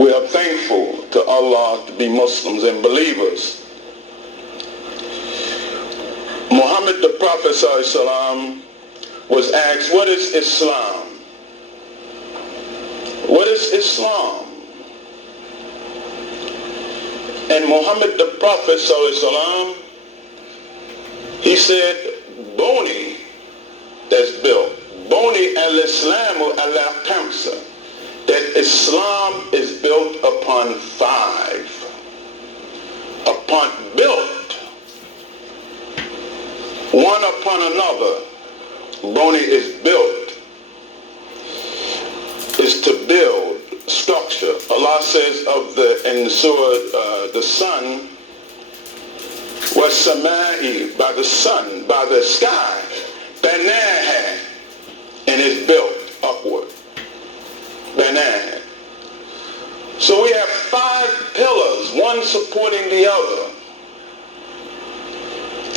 We are thankful to Allah to be Muslims and believers. Muhammad the Prophet ﷺ was asked, what is Islam? What is Islam? And Muhammad the Prophet ﷺ, he said, Boni, that's built. Boni al-Islamu ala khamsa, that Islam is built upon 5. Upon built, one upon another. Boni is built, is to build, structure. Allah says in Surah, the sun, was samai, by the sun, by the sky, banaha, and is built upward. Banaha. So we have 5 pillars, one supporting the other.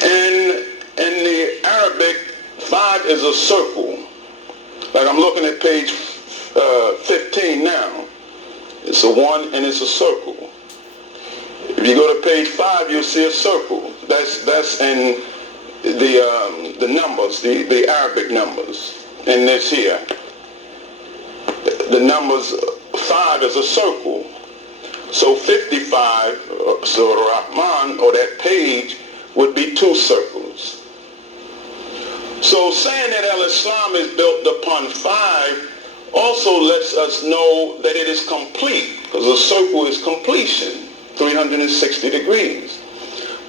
And in the Arabic, 5 is a circle. Like I'm looking at page 15 now. It's a 1 and it's a circle. If you go to page 5, you'll see a circle. That's in the numbers, the Arabic numbers. In this here, the numbers 5 is a circle. So 55, Surah Rahman, or that page, would be 2 circles. So saying that Al-Islam is built upon 5 also lets us know that it is complete, because a circle is completion, 360 degrees.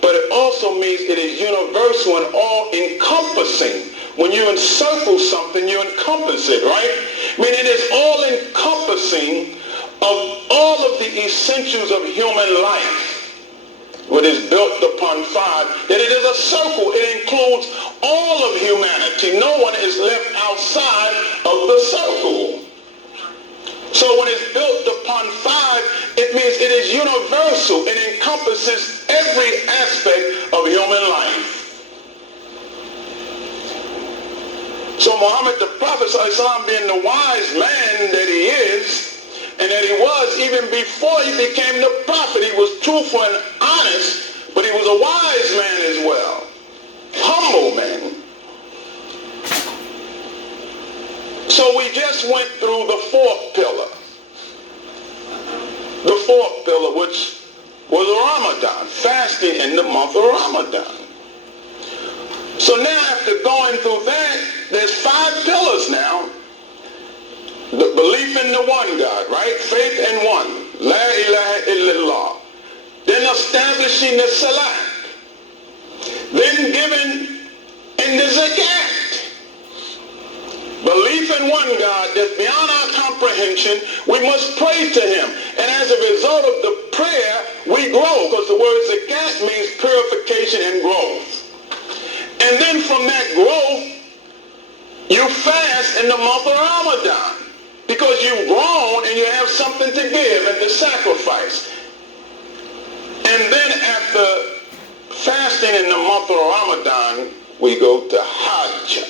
But it also means it is universal and all-encompassing. When you encircle something, you encompass it, right? I mean, it is all-encompassing of all of the essentials of human life. What is built upon 5, that it is a circle. It includes all of humanity. No one is left outside of the circle. So when it's built upon 5, it means it is universal. It encompasses every aspect of human life. So Muhammad the Prophet ﷺ, being the wise man that he is, and that he was even before he became the prophet, he was truthful and honest, but he was a wise man as well. Humble man. So we just went through the 4th pillar. The 4th pillar, which was Ramadan, fasting in the month of Ramadan. So now after going through that, there's 5 pillars now. The belief in the one God, right? Faith in one. La ilaha illallah. Then establishing the salat. Then giving in the zakat. Belief in one God that's beyond our comprehension. We must pray to him. And as a result of the prayer, we grow. Because the word zakat means purification and growth. And then from that growth, you fast in the month of Ramadan. Because you've grown and you have something to give and to sacrifice. And then after fasting in the month of Ramadan, we go to Hajj,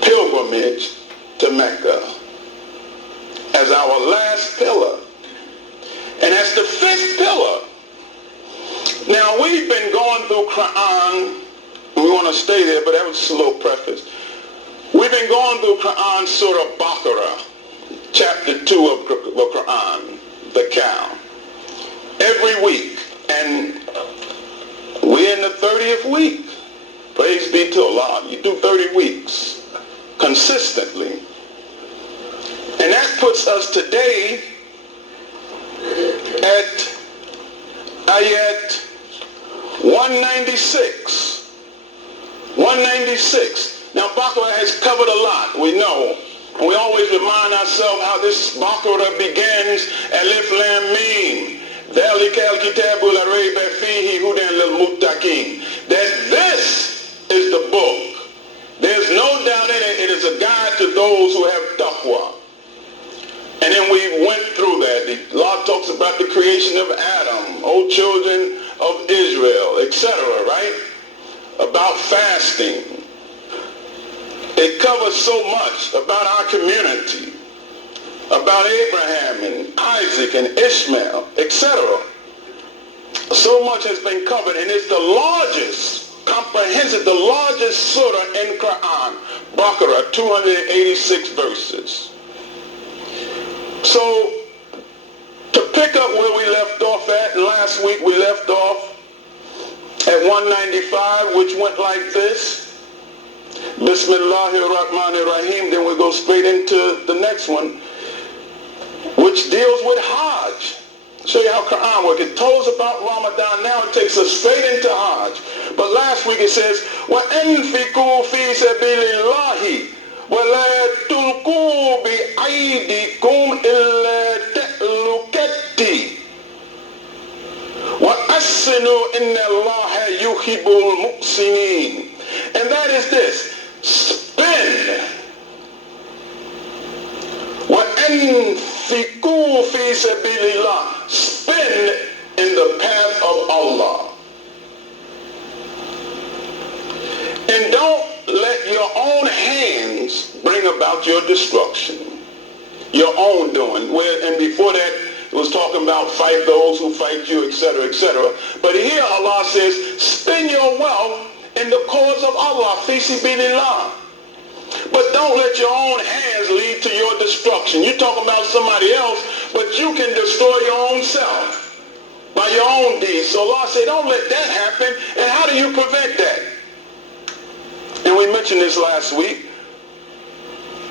pilgrimage to Mecca, as our last pillar. And that's the 5th pillar. Now we've been going through Quran. We want to stay there, but that was just a little preface. We've been going through Quran, Surah BAQARAH, chapter 2 of the Quran, the cow, every week. And we're in the 30th week. Praise be to Allah. You do 30 weeks consistently. And that puts us today at ayat 196. 196. Now, Baqarah has covered a lot, we know. And we always remind ourselves how this Baqarah begins, Alif Lam Mim, ذَلِكَ الْكِتَابُ لَا رَيْبَ فِيهِ هُدًى لِلْمُتَّقِينَ. That this is the book. There's no doubt in it. It is a guide to those who have taqwa. And then we went through that. The law talks about the creation of Adam, O children of Israel, etc., right? About fasting. It covers so much about our community, about about Abraham and Isaac and Ishmael, etc. So much has been covered, and it's the largest, comprehensive, the largest surah in Quran, BAQARAH, 286 verses. So, to pick up where we left off at, last week we left off at 195, which went like this. Bismillahirrahmanirrahim. Then we go straight into the next one, which deals with Hajj. Show you how Quran works. It told us about Ramadan. Now it takes us straight into Hajj. But last week it says, وَأَنْفِقُوا فِي سَبِيلِ اللَّهِ وَلَا تُلْقُوا بِأَيْدِكُمْ إِلَّا تَأْلُكَتِّ وَأَحْسِنُوا إِنَّ اللَّهَ يُحِبُّ الْمُحْسِنِينَ. And that is this: spend. وَأَنْفِقُوا فِي سَبِيلِ اللَّهِ. Spend in the path of Allah. And don't let your own hands bring about your destruction. Your own doing. And before that, it was talking about fight those who fight you, etc., etc. But here Allah says, spend your wealth in the cause of Allah, fi sabilillah. But don't let your own hands lead to your destruction. You're talking about somebody else, but you can destroy your own self by your own deeds. So Allah said, don't let that happen. And how do you prevent that? And we mentioned this last week.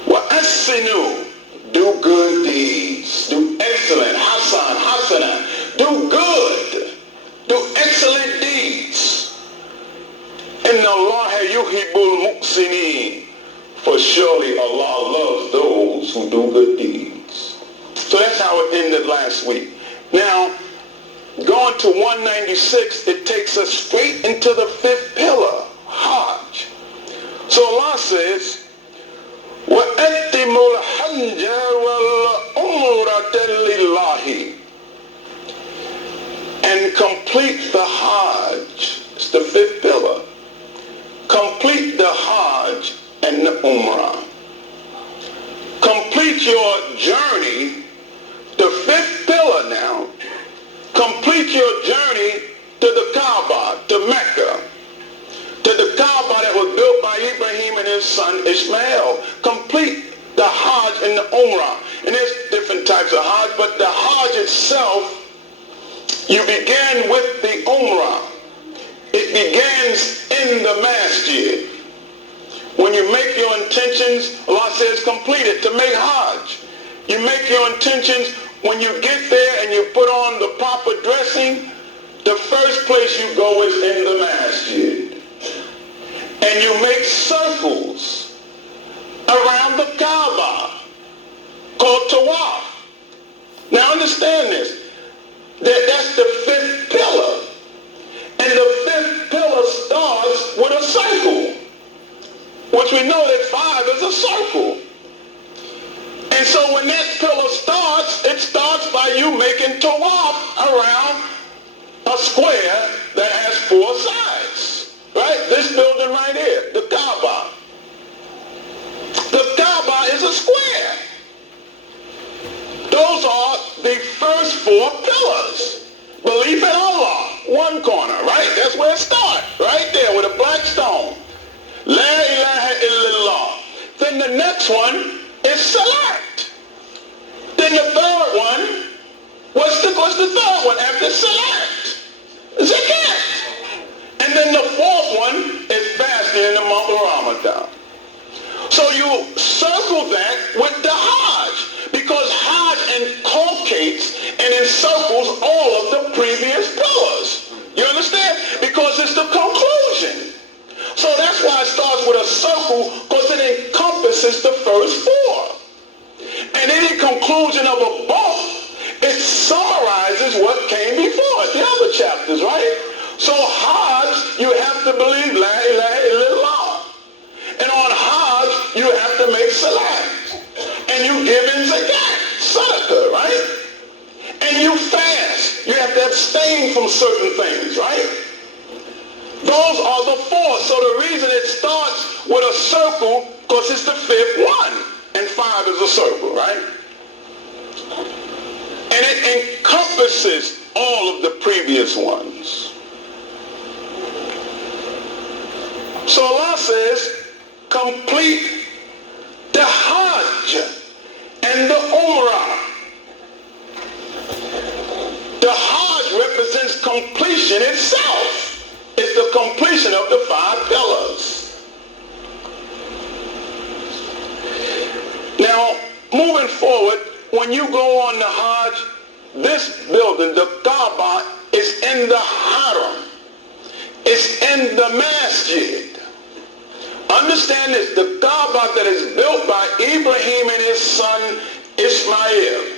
وَأَحْسِنُوا. Do good deeds. Do excellent. Hasana. Do good. Do excellent deeds. إِنَّ اللَّهَ يُحِبُّ الْمُحْسِنِينَ. For surely Allah loves those who do good deeds. So that's how it ended last week. Now, going to 196, it takes us straight into the fifth pillar, Hajj. So Allah says, وَأَتِّمُوا الْحَجَّ وَالْعُمْرَةَ لِلَّهِ. And complete the Hajj. It's the fifth pillar. Complete the Hajj and the Umrah. Complete your journey, the fifth pillar now. Complete your journey to the Kaaba, to Mecca, to the Kaaba that was built by Ibrahim and his son Ishmael. Complete the Hajj and the Umrah. And there's different types of Hajj, but the Hajj itself, you begin with the Umrah. It begins in the masjid. When you make your intentions, Allah says complete it, to make Hajj. You make your intentions when you get there and you put on the proper dressing. The first place you go is in the masjid. And you make circles around the Kaaba called Tawaf. Now understand this. That's the fifth pillar. And the fifth pillar starts with a circle, which we know that 5 is a circle. And so when that pillar starts, it starts by you making tawaf around a square that has 4 sides. Right? This building right here, the Kaaba. The Kaaba is a square. Those are the first 4 pillars. Belief in Allah, one corner, right? That's where it starts, right there with a black stone. La ilaha illallah. Then the next one is salat. Then the third one, what's the third one after salat? Zakat. And then the fourth one is fasting in the month of Ramadan. So you circle that with the Hajj, because Hajj inculcates and encircles all of the previous pillars. You understand? Because it's the conclusion. So that's why it starts with a circle, because it encompasses the first 4. And any conclusion of a book, it summarizes what came before it, the other chapters, right? So Hajj, you have to believe La ilaha illallah. And on Hajj, you have to make salat. And you give in zakat, sadaqah, right? And you fast. You have to abstain from certain things, right? Those are the 4. So the reason it starts with a circle, because it's the 5th one. And 5 is a circle, right? encompasses all of the previous ones. So Allah says, complete the Hajj and the Umrah. The Hajj represents completion itself. It's the completion of the 5 pillars. Now, moving forward, when you go on the Hajj, this building, the Kaaba, is in the Haram. It's in the Masjid. Understand this, the Kaaba that is built by Ibrahim and his son Ishmael,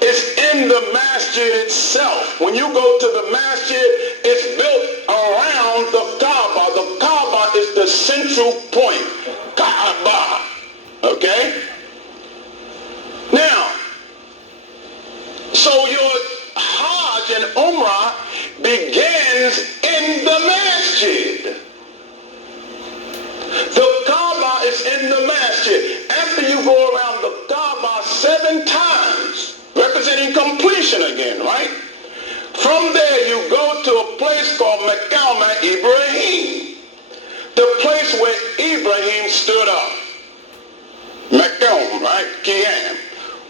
it's in the Masjid itself. When you go to the Masjid, it's built around the Kaaba. The Kaaba is the central point. Kaaba. Okay? Now, so your Hajj and Umrah begins in the Masjid. The Kaaba is in the Masjid. After you go around the Kaaba 7 times, representing completion again, right? From there you go to a place called Maqam Ibrahim, the place where Ibrahim stood up. Maqam, right? Qiyam,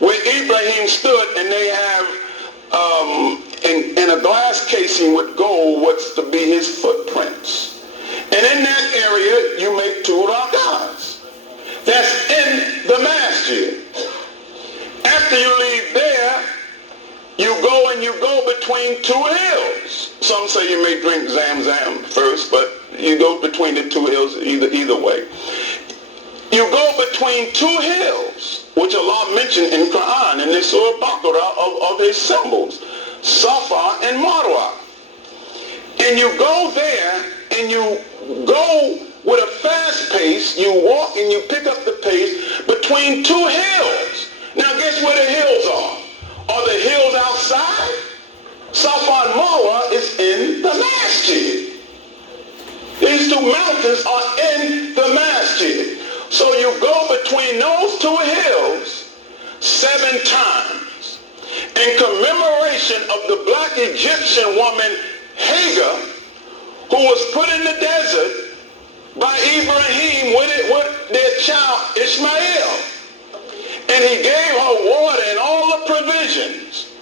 where Ibrahim stood, and they have in a glass casing with gold what's to be his footprints. And in that area you make 2 rak'ahs. That's in the Masjid. After you leave there, you go between 2 hills. Some say you may drink Zam-Zam first, but you go between the 2 hills either way. You go between 2 hills, which Allah mentioned in Quran, in this Surah BAQARAH of his symbols, Safa and Marwa. And you go there, and you go with a fast pace, you walk and you pick up the pace between 2 hills. Now guess where the hills are? Are the hills outside? Safa and Marwa is in the Masjid. These 2 mountains are in the Masjid. So you go between those 2 hills 7 times. In commemoration of the black Egyptian woman Hagar, who was put in the desert by Ibrahim with their child Ishmael. And he gave her water and all the provisions,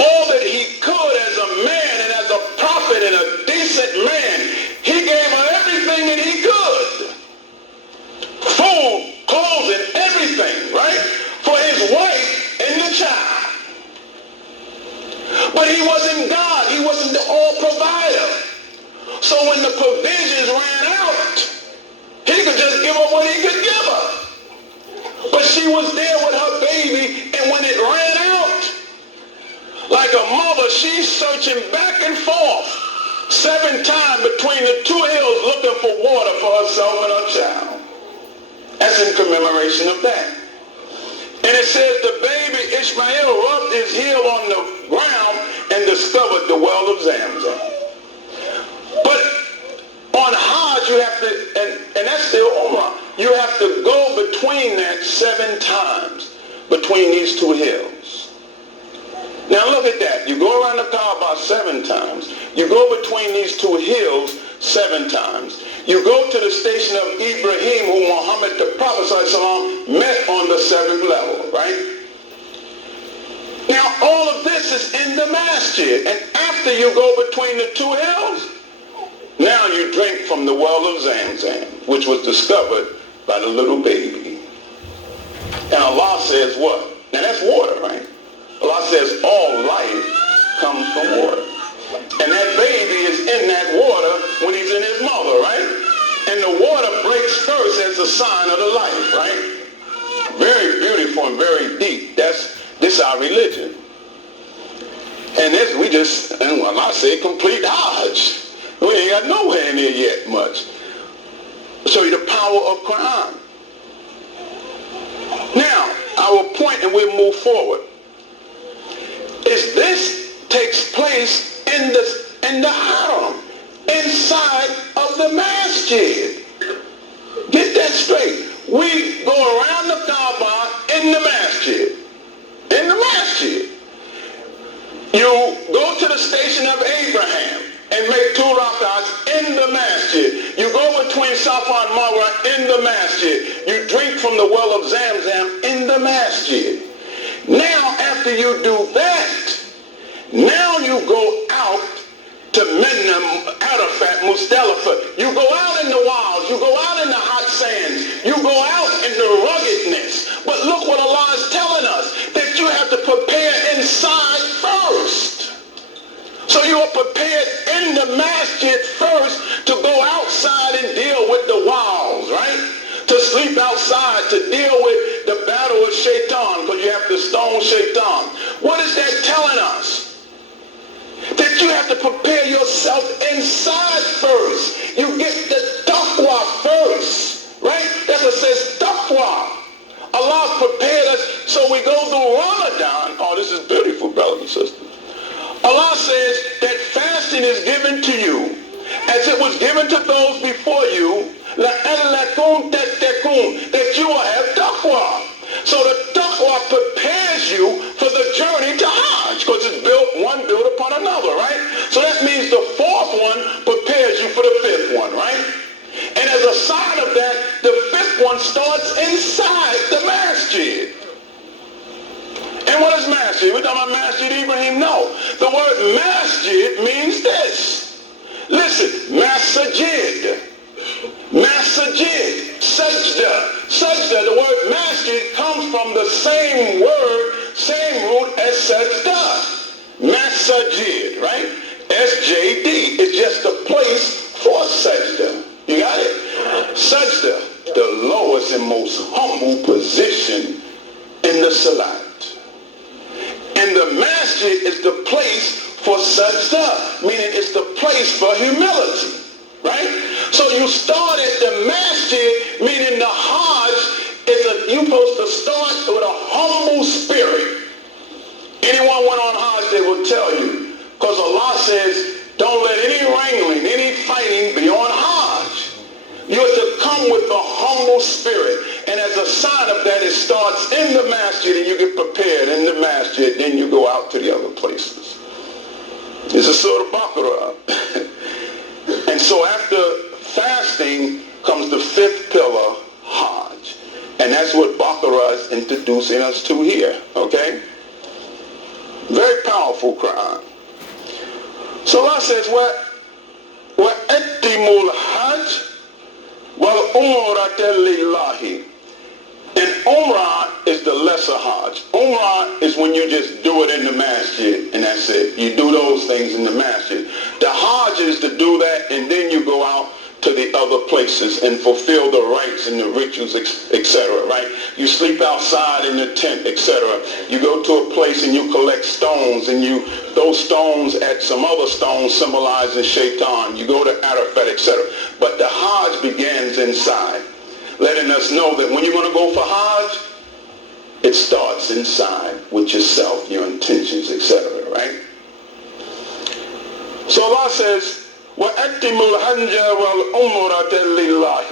all that he could as a man and as a prophet and a decent man. He gave her everything that he could. Food, clothing, everything, right? For his wife and the child. But he wasn't God. He wasn't the all-provider. So when the provisions ran out, he could just give her what he could give her. But she was there with her baby, and when it ran out, like a mother, she's searching back and forth 7 times between the 2 hills looking for water for herself and her child. That's in commemoration of that. And it says the baby Ishmael rubbed his heel on the ground and discovered the well of Zamzam. But on Hajj you have to, and that's still Umrah, you have to go between that 7 times, between these 2 hills. Now look at that. You go around the Kaaba 7 times. You go between these 2 hills 7 times. You go to the station of Ibrahim, who Muhammad the Prophet ﷺ met on the 7th level, right? Now all of this is in the Masjid. And after you go between the 2 hills, now you drink from the well of Zamzam, which was discovered by the little baby. And Allah says what? Now that's water, right? Allah says all life comes from water. And that baby is in that water when he's in his mother, right? And the water breaks first as a sign of the life, right? Very beautiful and very deep. This our religion. And this and Allah said complete Hajj. We ain't got nowhere near yet much. Show you the power of Quran. Now, our point, and we'll move forward, is this takes place in the Haram, inside of the Masjid. Get that straight. We go around the Kaaba in the Masjid. In the Masjid. You go to the station of Abraham and make 2 rak'ahs in the masjid. You go between Safa and Marwa in the masjid. You drink from the well of Zamzam in the masjid. Now, after you do that, now you go out to Mina, Arafat, Muzdalifah. You go out in the wilds. You go out in the hot sands. You go out in the ruggedness. But look what Allah is telling us, that you have to prepare inside first. So you are prepared in the masjid first to go outside and deal with the wilds, right? To sleep outside, to deal with the battle of Shaitan, because you have to stone Shaitan. What is that telling us? That you have to prepare yourself inside first. You get the taqwa first, right? That's what it says, taqwa. Allah prepared us, so we go through Ramadan. Oh, this is beautiful, brothers and sisters. Allah says that fasting is given to you as it was given to those before you, لَأَلَّكُمْ تَتَّقُونَ, that you will have taqwa. So the taqwa prepares you for the journey to Hajj, because it's one built upon another, right? So that means the 4th one prepares you for the 5th one, right? And as a sign of that, the 5th one starts inside the masjid. And what is masjid? We're talking about masjid Ibrahim? No. The word masjid means this. Listen, masajid. Masajid. Sajda. Sajda, the word masjid comes from the same word, same root as sajda. Masajid, right? SJD. It's just a place for sajda. You got it? Sajda, the lowest and most humble position in the salat. And the masjid is the place for sajda, meaning it's the place for humility, right? So you start at the masjid, meaning the Hajj you're supposed to start with a humble spirit. Anyone went on Hajj, they will tell you, because Allah says, don't let any wrangling, any fighting be on Hajj. You have to come with a humble spirit. And as a sign of that, it starts in the masjid and you get prepared in the masjid. Then you go out to the other places. This is Surah BAQARAH. And so after fasting comes the 5th pillar, Hajj. And that's what BAQARAH is introducing us to here. Okay? Very powerful Quran. So Allah says, وَأَتِّمُوا الْحَجِّ وَالْأُمْرَةَ لِلَّهِ. And Umrah is the lesser Hajj. Umrah is when you just do it in the masjid and that's it. You do those things in the masjid. The Hajj is to do that and then you go out to the other places and fulfill the rites and the rituals, etc., right? You sleep outside in the tent, etc. You go to a place and you collect stones and those stones at some other stones symbolizing Shaitan. You go to Arafat, etc. But the Hajj begins inside, letting us know that when you're going to go for Hajj, it starts inside with yourself, your intentions, etc., right? So Allah says, وَأَتِّمُوا الْحَجَّ وَالْأُمْرَةَ لِلَّهِ.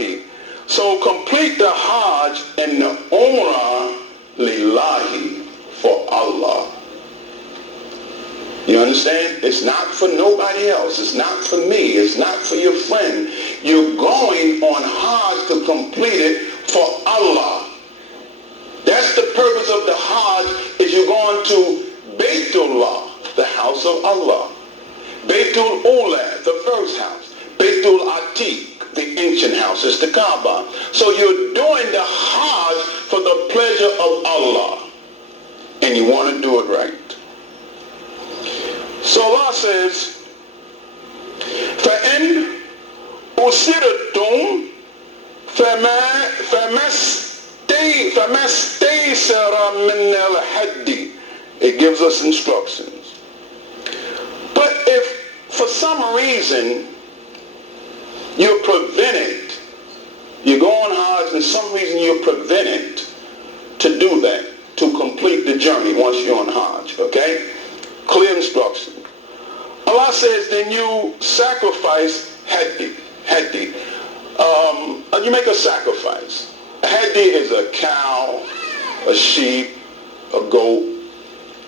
So complete the Hajj and the Umrah lillahi, for Allah. You understand? It's not for nobody else. It's not for me. It's not for your friend. You're going on Hajj to complete it for Allah. That's the purpose of the Hajj, is you're going to Baytullah, the house of Allah. Baytul Ula, the first house. Baytul Atiq, the ancient house. It's the Kaaba. So you're doing the Hajj for the pleasure of Allah. And you want to do it right. So Allah says, فَإِنْ أُسِرْتُمْ فَمَا اسْتَيْسَرَ مِنَ الْحَدِّ. It gives us instructions. But if for some reason you're prevented, you go on Hajj and for some reason you're prevented to do that, to complete the journey once you're on Hajj, okay? Clear instruction. Allah says, then you sacrifice hadi. You make a sacrifice. A hadi is a cow, a sheep, a goat,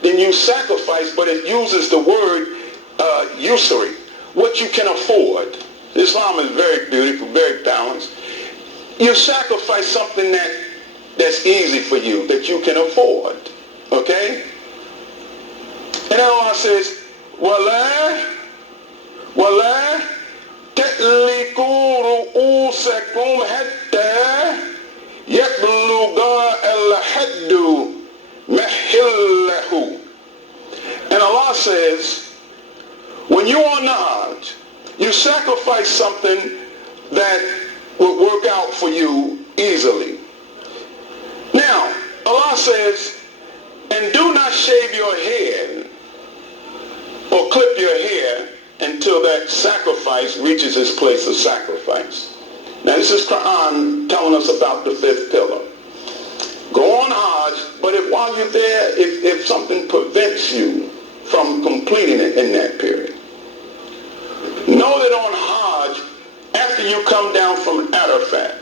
then you sacrifice, but it uses the word usury, what you can afford. Islam is very beautiful, very balanced. You sacrifice something that's easy for you, that you can afford. Okay? And then Allah says, وَلَا تَأْلِكُوا رُؤُوسَكُمْ حَتَّى يَبْلُغَ الْحَدُّ مَحِلَّهُ. And Allah says, when you're on the Hajj, you sacrifice something that will work out for you easily. Now, Allah says, and do not shave your head or clip your hair until that sacrifice reaches its place of sacrifice. Now, this is Quran telling us about the fifth pillar. Go on Hajj, but while you're there, if something prevents you from completing it in that period, know that on Hajj, after you come down from Arafat,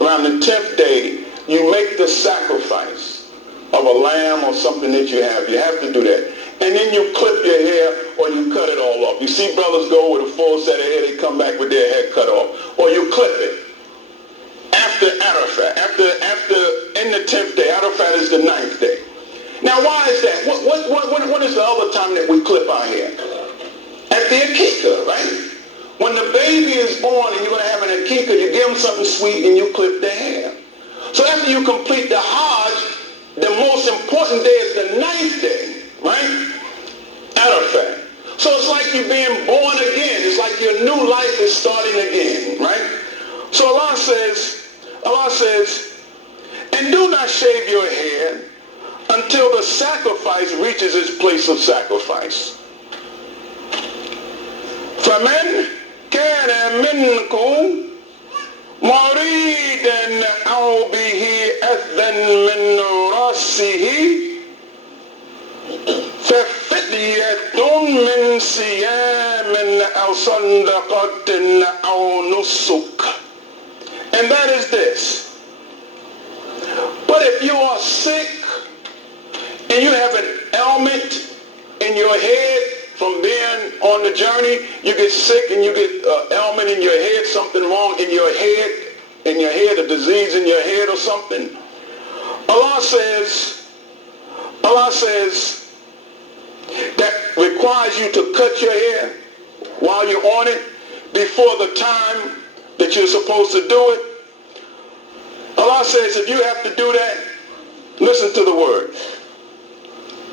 around the 10th day, you make the sacrifice of a lamb or something that you have. You have to do that. And then you clip your hair or you cut it all off. You see brothers go with a full set of hair, they come back with their hair cut off. Or you clip it. After Arafat, in the 10th day, Arafat is the 9th day. Now why is that? What is the other time that we clip our hair? At the Akikah, right? When the baby is born and you're going to have an Akikah, you give them something sweet and you clip their hair. So after you complete the Hajj, the most important day is the 9th day, right? Arafat. So it's like you're being born again. It's like your new life is starting again, right? So Allah says, and do not shave your head until the sacrifice reaches its place of sacrifice. فَمَنْ كَانَ مِنْكُمْ مَرِيدًا أَوْ بِهِ أَذًى مِنْ رَأْسِهِ فَفِدْيَةٌ مِنْ صِيَامٍ أَوْ صَدَقَةٍ أَوْ نُسُكٍ. And that is this. But if you are sick and you have an ailment in your head from being on the journey, you get sick and you get ailment in your head, something wrong in your head, a disease in your head or something. Allah says that requires you to cut your hair while you're on it before the time that you're supposed to do it. Allah says if you have to do that, listen to the word.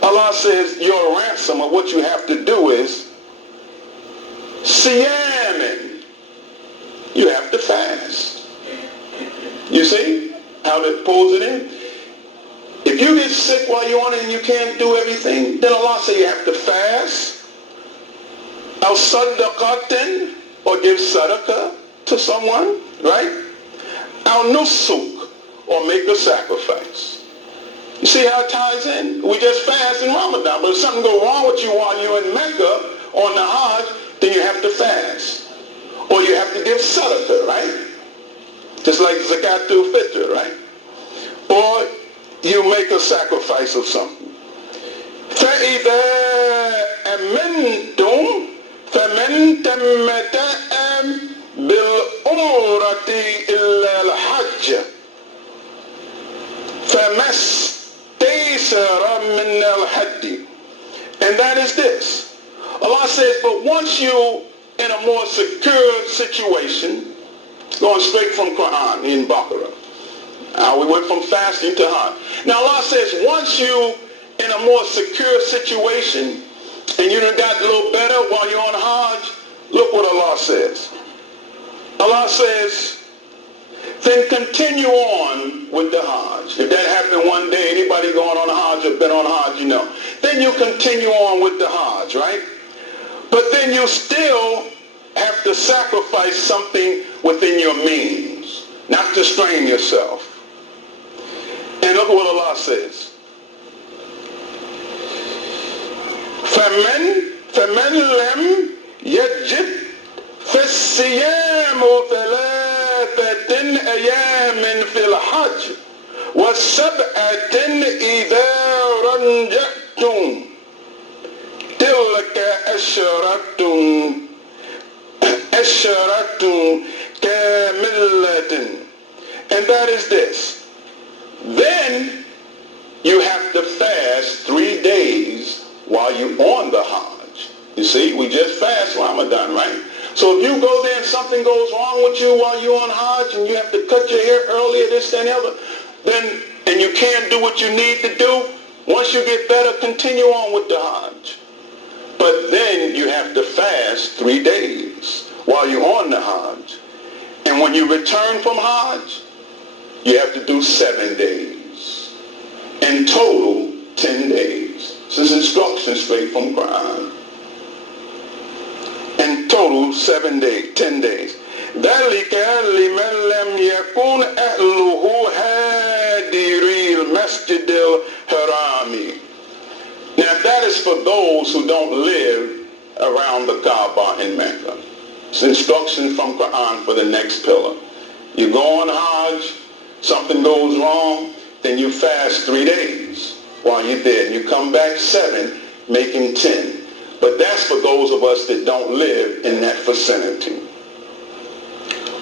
Allah says your ransom of what you have to do is siyamin. You have to fast. You see how that pulls it in? If you get sick while you're on it and you can't do everything, then Allah says you have to fast. Al sadaqatin, or give sadaqah to someone, right? Al nusuk, or make a sacrifice. You see how it ties in? We just fast in Ramadan, but if something goes wrong with you while you're in Mecca on the Hajj, then you have to fast. Or you have to give sadaqah, right? Just like zakatul fitr, right? Or you make a sacrifice of something. فَإِذَا أَمَنْتُمْ فَمَنْ تَمَّتَأَ بِالْأُمْرَةِ إِلَّا الْحَجَّ فَمَسْتَيْسَرَ مِنَ الْحَدِّ. And that is this. Allah says, but once you in a more secure situation, going straight from Quran in BAQARAH. We went from fasting to Hajj. Now Allah says, once you in a more secure situation and you done got a little better while you're on Hajj, look what Allah says. Allah says, then continue on with the Hajj. If that happened one day, anybody going on Hajj or been on Hajj, you know. Then you continue on with the Hajj, right? But then you still have to sacrifice something within your means, not to strain yourself. And look what Allah says. فَمَنْ لَمْ يَجِدْ فَالصِّيَامُ ثَلَاثَةٍ أَيَامٍ فِي الْحَجِّ وَسَبْعَةٍ إِذَا رَجَعْتُمْ. asharatun kamilatin. And that is this. Then you have to fast 3 days while you're on the Hajj. You see, we just fast Ramadan, right? So if you go there and something goes wrong with you while you're on Hajj and you have to cut your hair earlier, this, that, and the other, then, and you can't do what you need to do, once you get better, continue on with the Hajj. But then you have to fast 3 days while you're on the Hajj. And when you return from Hajj, you have to do 7 days. In total, 10 days. This is instruction straight from Quran. In total, 7 days, 10 days. ذَلِكَ لِمَنْ لَمْ يَكُنْ أَهْلُهُ هَادِرِي الْمَسْجِدِ الْحَرَامِ. Now that is for those who don't live around the Kaaba in Mecca. It's instruction from Quran for the next pillar. You go on Hajj, something goes wrong, then you fast 3 days while you're there. You come back 7, making 10. But that's for those of us that don't live in that vicinity.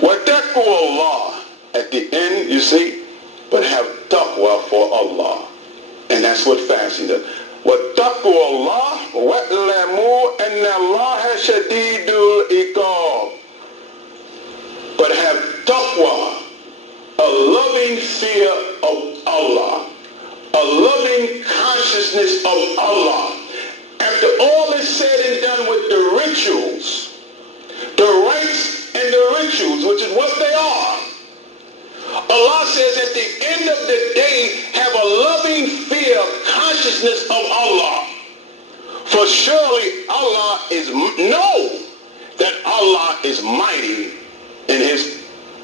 وَتَقْوَى Allah. At the end, you see, but have taqwa for Allah. And that's what fasting does. وَاتَّقُوا اللَّهَ وَاعْلَمُوا أَنَّ اللَّهَ شَدِيدُ الْعِقَابِ. But have taqwa, a loving fear of Allah, a loving consciousness of Allah. After all is said and done with the rituals, the rites and the rituals, which is what they are, Allah says at the end of the day, have a loving fear, consciousness of Allah. For surely Allah know that Allah is mighty in his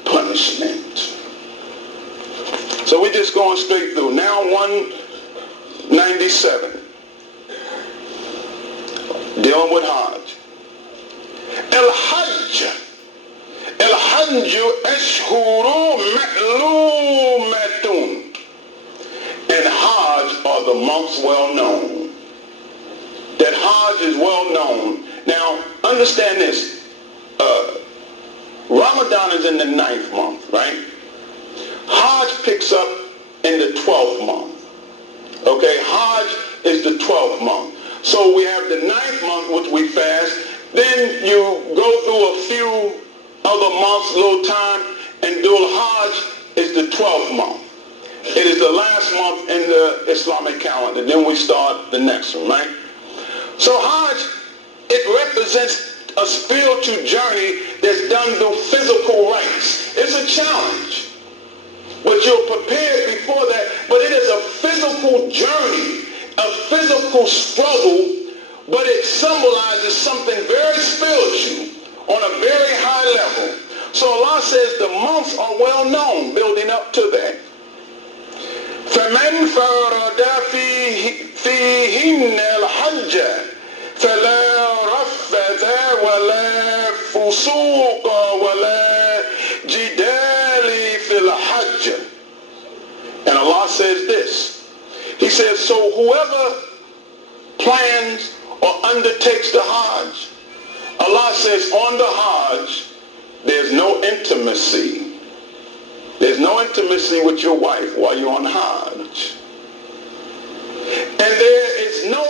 punishment. So we're just going straight through. Now 197. Dealing with Hajj. El-Hajj ashhuru ma'lumatun. And Hajj are the months well known. That Hajj is well known. Now, understand this. Ramadan is in the 9th month, right? Hajj picks up in the 12th month. Okay, Hajj is the 12th month. So we have the 9th month, which we fast. Then you go through a few other months, little time, and Dhul Hajj is the 12th month. It is the last month in the Islamic calendar. Then we start the next one, right? So Hajj, it represents a spiritual journey that's done through physical rites. It's a challenge. But you're prepared before that. But it is a physical journey, a physical struggle, but it symbolizes something very spiritual on a very high level. So Allah says the months are well known, building up to that. فَمَنْ فَرَدَ فِيهِنَّ الْحَجَّ فَلَا رَفَّثَ وَلَا فُسُوقَ وَلَا جِدَالِ فِي الْحَجِّ. And Allah says this. He says, so whoever plans or undertakes the Hajj, Allah says on the Hajj, there's no intimacy. There's no intimacy with your wife while you're on Hajj. And there is no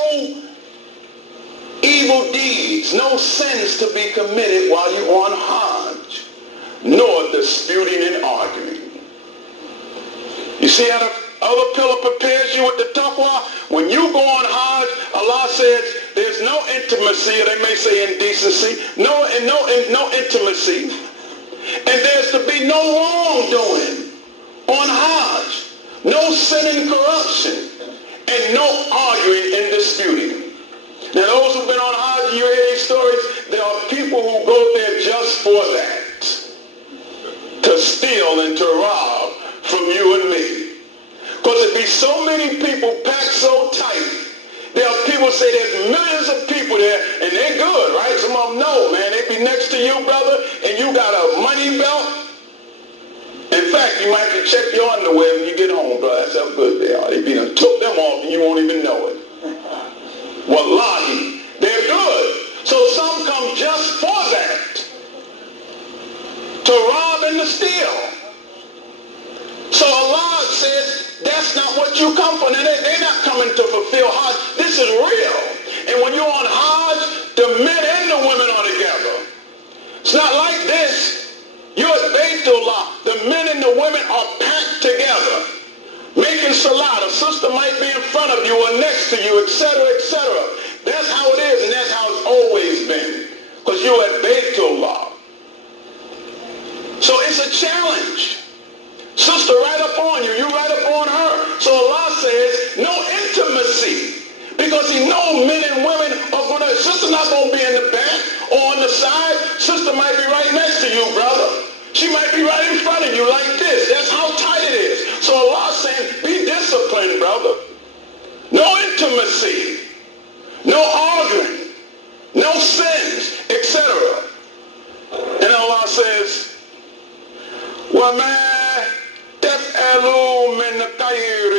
evil deeds, no sins to be committed while you're on Hajj, nor disputing and arguing. You see how the other pillar prepares you with the taqwa? When you go on Hajj, Allah says there's no intimacy, or they may say indecency, no intimacy, and there's to be no wrongdoing on Hajj, no sin and corruption, and no arguing and disputing. Now those who've been on Hajj, you hear these stories, there are people who go there just for that, to steal and to rob from you and me. Because there be so many people packed so tight. There are people say there's millions of people there, and they're good, right? Some of them know, man. They be next to you, brother, and you got a money belt. In fact, you might have to check your underwear when you get home, brother. That's how good they are. They be done took them off, and you won't even know it. Wallahi, they're good. now they're not coming to fulfill Hajj. This is real. And when you're on Hajj, the men and the women are together. It's not like this. You're at Baytullah. The men and the women are packed together, making salat. A sister might be in front of you or next to you, etc., etc. That's how it is, and that's how it's always been. Because you're at Baytullah. So it's a challenge. Sister right up on you, you right up on her. So Allah says, no intimacy. Because he knows men and women are going to, sister's not going to be in the back or on the side. Sister might be right next to you, brother. She might be right in front of you like this. That's how tight it is. So Allah's saying, be disciplined, brother. No intimacy. No arguing. No sins, etc. And Allah says, وَمَا تَفْعَلُوا مِنْ خَيْرٍ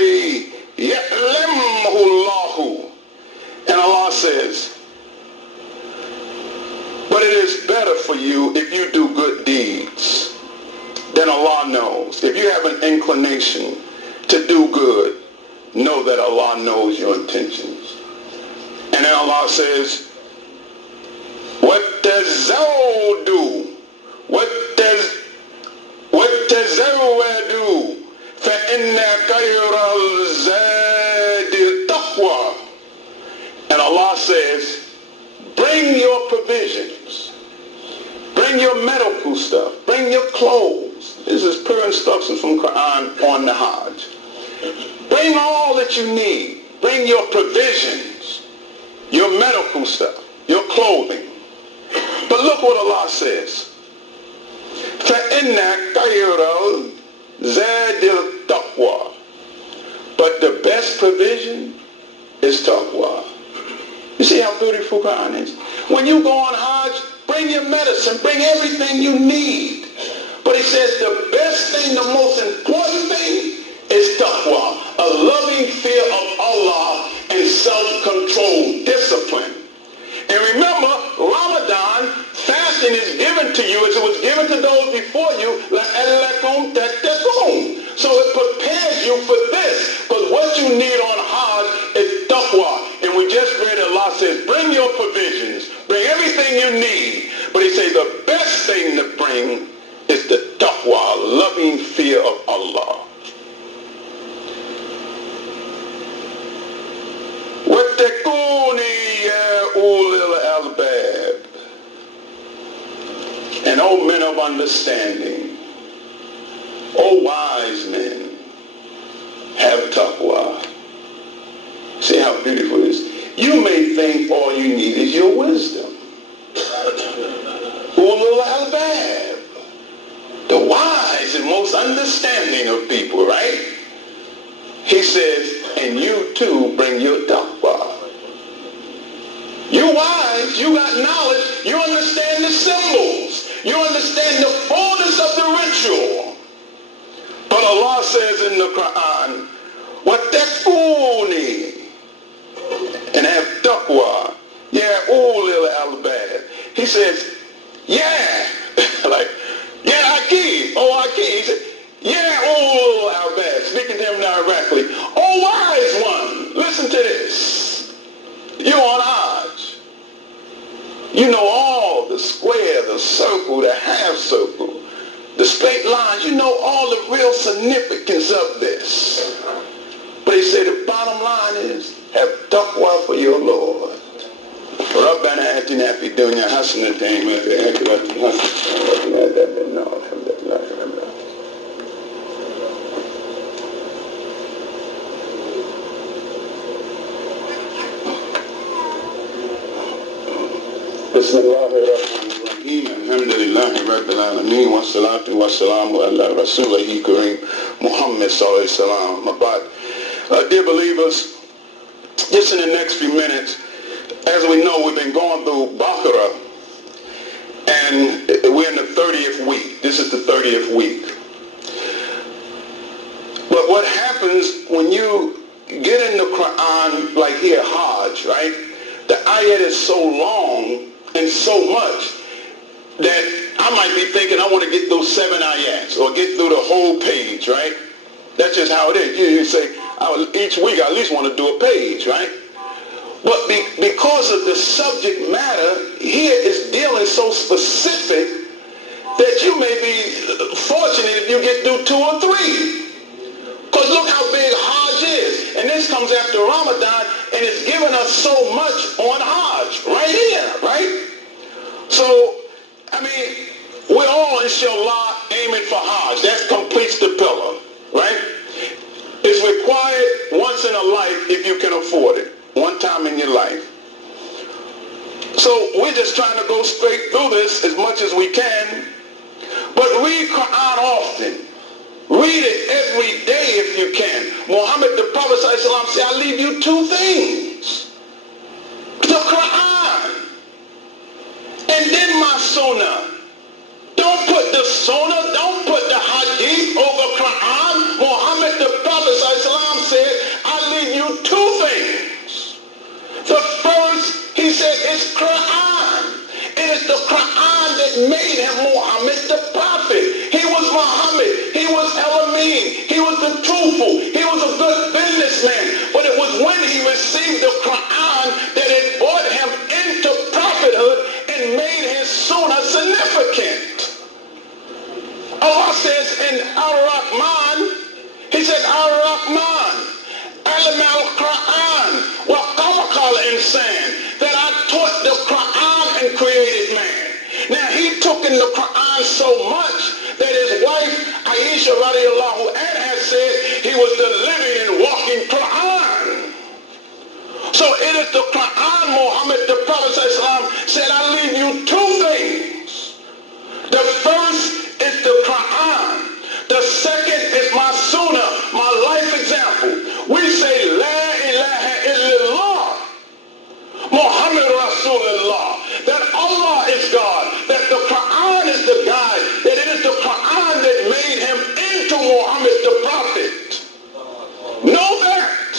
يَعْلَمْهُ اللَّهُ. And Allah says, but it is better for you if you do good deeds. Then Allah knows. If you have an inclination to do good, know that Allah knows your intentions. And then Allah says, وَاتَّزَوْدُوا وَاتَّزَوَّدُوا فَإِنَّ خَيْرَ الزَّادِ التَّقْوَى. And Allah says, bring your provisions. Bring your medical stuff. Bring your clothes. This is pure instruction from Quran on the Hajj. Bring all that you need. Bring your provisions, your medical stuff, your clothing. But look what Allah says. فَإِنَّ خَيْرَ الزَّادِ التَّقْوَى. But the best provision is taqwa. You see how beautiful Quran is? When you go on Hajj, bring your medicine, bring everything you need. But he says the best thing, the most important thing is taqwa, a loving fear of Allah and self-control, discipline. And remember, Ramadan, fasting is given to you as it was given to those before you, لَأَلَّكُمْ تَتَّقُونَ. So it prepares you for this. But what you need on Hajj is taqwa. And we just read Allah says, bring your provisions, bring everything you need. But he says the best thing to bring is the taqwa, loving fear of Allah. وَاتَّقُونِي يَا أُولِي الْأَلْبَابِ. And O men of understanding, O wise men, have taqwa. See how beautiful it is. You may think all you need is your wisdom. Ulul albab, the wise and most understanding of people, right? He says, and you too bring your taqwa. You wise, you got knowledge, you understand the symbols, you understand the fullness of the ritual. But Allah says in the Quran, وَاتَّقُونِي, and have taqwa, yeah, ulil albab. He says, yeah, like, yeah, Aqid, oh Aqid. He said, yeah, ulil albab, speaking to him directly. Oh, wise one, listen to this. You're on Hajj. You know all the square, the circle, the half circle, the straight lines. You know all the real significance of this. But he said the bottom line is, have taqwa for your Lord. رَبَّنَا آتِنَا فِي الدُّنْيَا حَسَنَةً وَفِي الْآخِرَةِ حَسَنَةً وَقِنَا عَذَابَ النَّارِ. الْحَمْدُ لِلَّهِ رَبِّ الْعَالَمِينَ. بسم الله الرحمن الرحيم. الحمد لله رب العالمين والصلاة والسلام على رسوله الكريم Muhammad sallallahu alaihi wasallam. Dear believers, just in the next few minutes, as we know, we've been going through BAQARAH, and we're in the 30th week. This is the 30th week. But what happens when you get in the Quran, like here, Hajj, right? The ayat is so long and so much that I might be thinking I want to get those 7 ayats or get through the whole page, right? That's just how it is. You say, Each week I at least want to do a page, right? But because of the subject matter here is dealing so specific that you may be fortunate if you get through 2 or 3. Because look how big Hajj is. And this comes after Ramadan, and it's given us so much on Hajj right here, right? So, I mean, we're all, inshallah, aiming for Hajj. That completes the pillar, right? It's required once in a life if you can afford it. One time in your life. So we're just trying to go straight through this as much as we can. But read Quran often. Read it every day if you can. Muhammad the Prophet ﷺ said, I leave you 2 things. The Quran. And then my sunnah. Don't put the sunnah, don't put the hadith over Quran. Muhammad the Prophet ﷺ said, I leave you 2 things. The first, he said, is Quran. It is the Quran that made him Muhammad the Prophet. He was Muhammad. He was El-Amin. He was the truthful. He was a good businessman. But it was when he received the Quran that it brought him into prophethood and made his sunnah significant. Allah says in Al-Rahman, he said, Al-Rahman, Al-Amin al-Quran, wa khalaqa al-insan, that I taught the Quran and created man. Now he took in the Quran so much that his wife Aisha radiallahu anha said he was the living and walking Quran. So it is the Quran. Muhammad the Prophet said, I leave you 2 things. The first is the Quran. The second is my sunnah, my life example. We say La ilaha illallah, Muhammad Rasulullah, that Allah is God, that the Quran is the guide, that it is the Quran that made him into Muhammad the Prophet. Know that.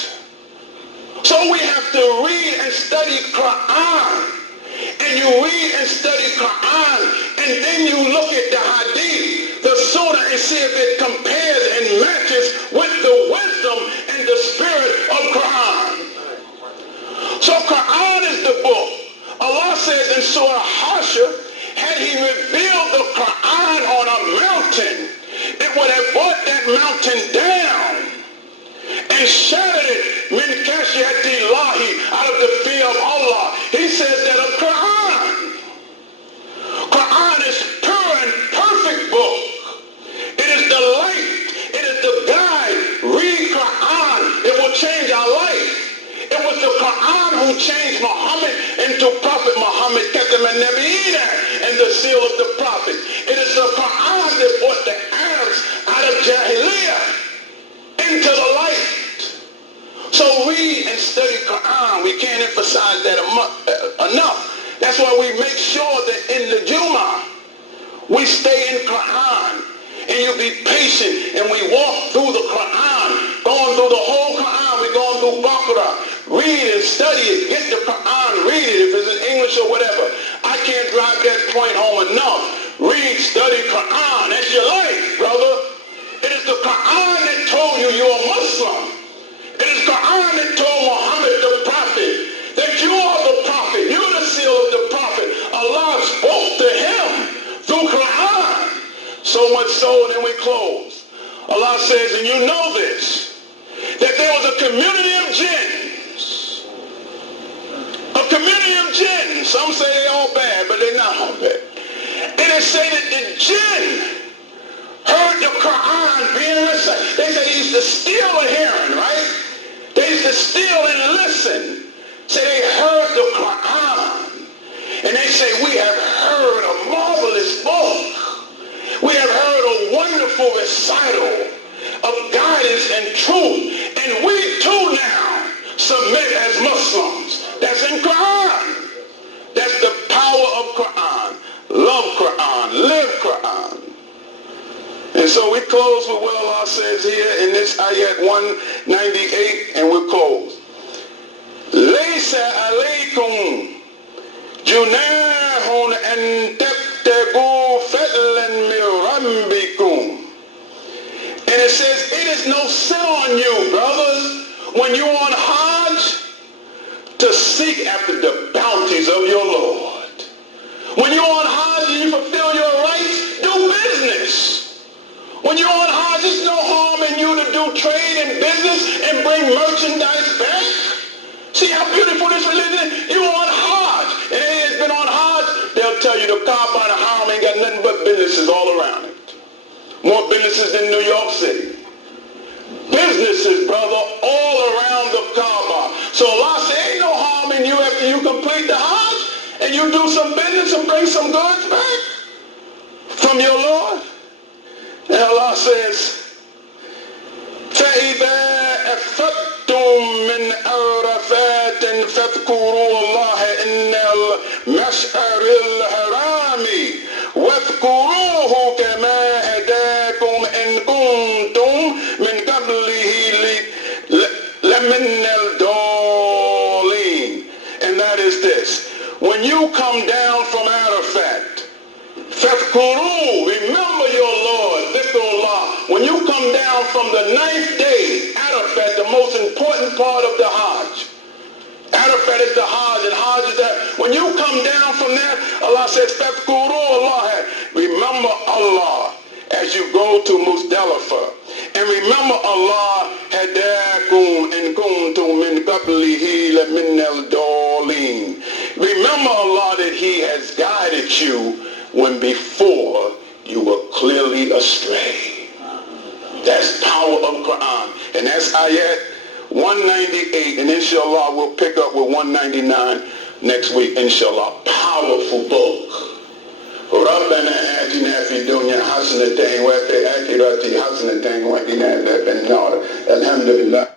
So we have to read and study Quran. And you read and study Quran, and then you look at the hadith, the sunnah, and see if it compares and matches with the wisdom and the spirit of Quran. So Quran is the book. Allah says in Surah Hashr, had he revealed the Quran on a mountain, it would have brought that mountain down and shattered it min khashyati Allahi, out of the fear of Allah. He says that of Quran. Quran is pure and perfect book. It is the light. It is the guide. Read Quran. It will change our life. It was the Quran who changed Muhammad into Prophet Muhammad, Khatam an-Nabiyyin, and the seal of the Prophet. It is the Quran that brought the Arabs out of Jahiliyyah into the light. So read and study Quran. We can't emphasize that enough. That's why we make sure that in the Jummah we stay in Quran, and you be patient, and we walk through the Quran, going through the whole Quran. We're going through BAQARAH. Read and study it. Get the Quran. Read it if it's in English or whatever. I can't drive that point home enough. Read, study Quran. That's your life, brother. It is the Quran that told you you're a Muslim. It is Quran that told Muhammad the Prophet that you are the Prophet. You're the seal of the Prophet. Allah spoke to him through Quran. So much so, then we close. Allah says, and you know this, that there was a community of jinns. A community of jinns. Some say they're all bad, but they're not all bad. And they say that the jinn heard the Quran being recited. They say they used to steal a hearing, right? They used to steal and listen. Say they heard the Quran. And they say, we have heard a marvelous book. We have heard a wonderful recital of guidance and truth. And we too now submit as Muslims. That's in Quran. That's the power of Quran. Love Quran. Live Quran. And so we close with what Allah says here in this ayat 198, and we'll close. Laysa alaykum junahun an tabtagu fadlan min rabbikum. And it says, it is no sin on you, brothers, when you're on Hajj, to seek after the bounties of your Lord. When you're on Hajj and you fulfill your rights, do business. When you're on Hajj, there's no harm in you to do trade and business and bring merchandise back. See how beautiful this religion is? You're on Hajj. And it has been on Hajj. They'll tell you the Kaaba and the Haram ain't got nothing but businesses all around it. More businesses than New York City. Businesses, brother, all around the Kaaba. So Allah said, ain't no harm in you after you complete the Hajj and you do some business and bring some goods back from your Lord. And Allah says, فَإِذَا أَفَدْتُم مِّنْ عَرَفَاتٍ فَاذْكُرُوا اللَّهَ عِندَ الْمَشْعَرِ الْحَرَامِ وَاذْكُرُوهُ كَمَا هَدَاكُمْ إِن كُنتُم مِّن قَبْلِهِ لَمِنَ الضَّالِّينَ. And that is this. When you come down from Arafat, فَاذْكُرُوا, remember your Lord, dhikrullah. When you come down from the 9th day, Arafat, the most important part of the Hajj. Arafat is the Hajj, and Hajj is that. When you come down from there, Allah says, فَاذْكُرُوا Allah. Remember Allah as you go to Muzdalifah. And remember Allah, هَدَاكُمْ إِن كُنتُم مِّن قَبْلِهِ لَمِنَ الضَّالِّينَ. Remember Allah that He has guided you when before you were clearly astray. That's power of Quran. And that's ayat 198. And inshallah we'll pick up with 199 next week. Inshallah. Powerful book. ربنا آتنا في الدنيا حسنة وفي الآخرة حسنة وقنا عذاب النار. الحمد لله.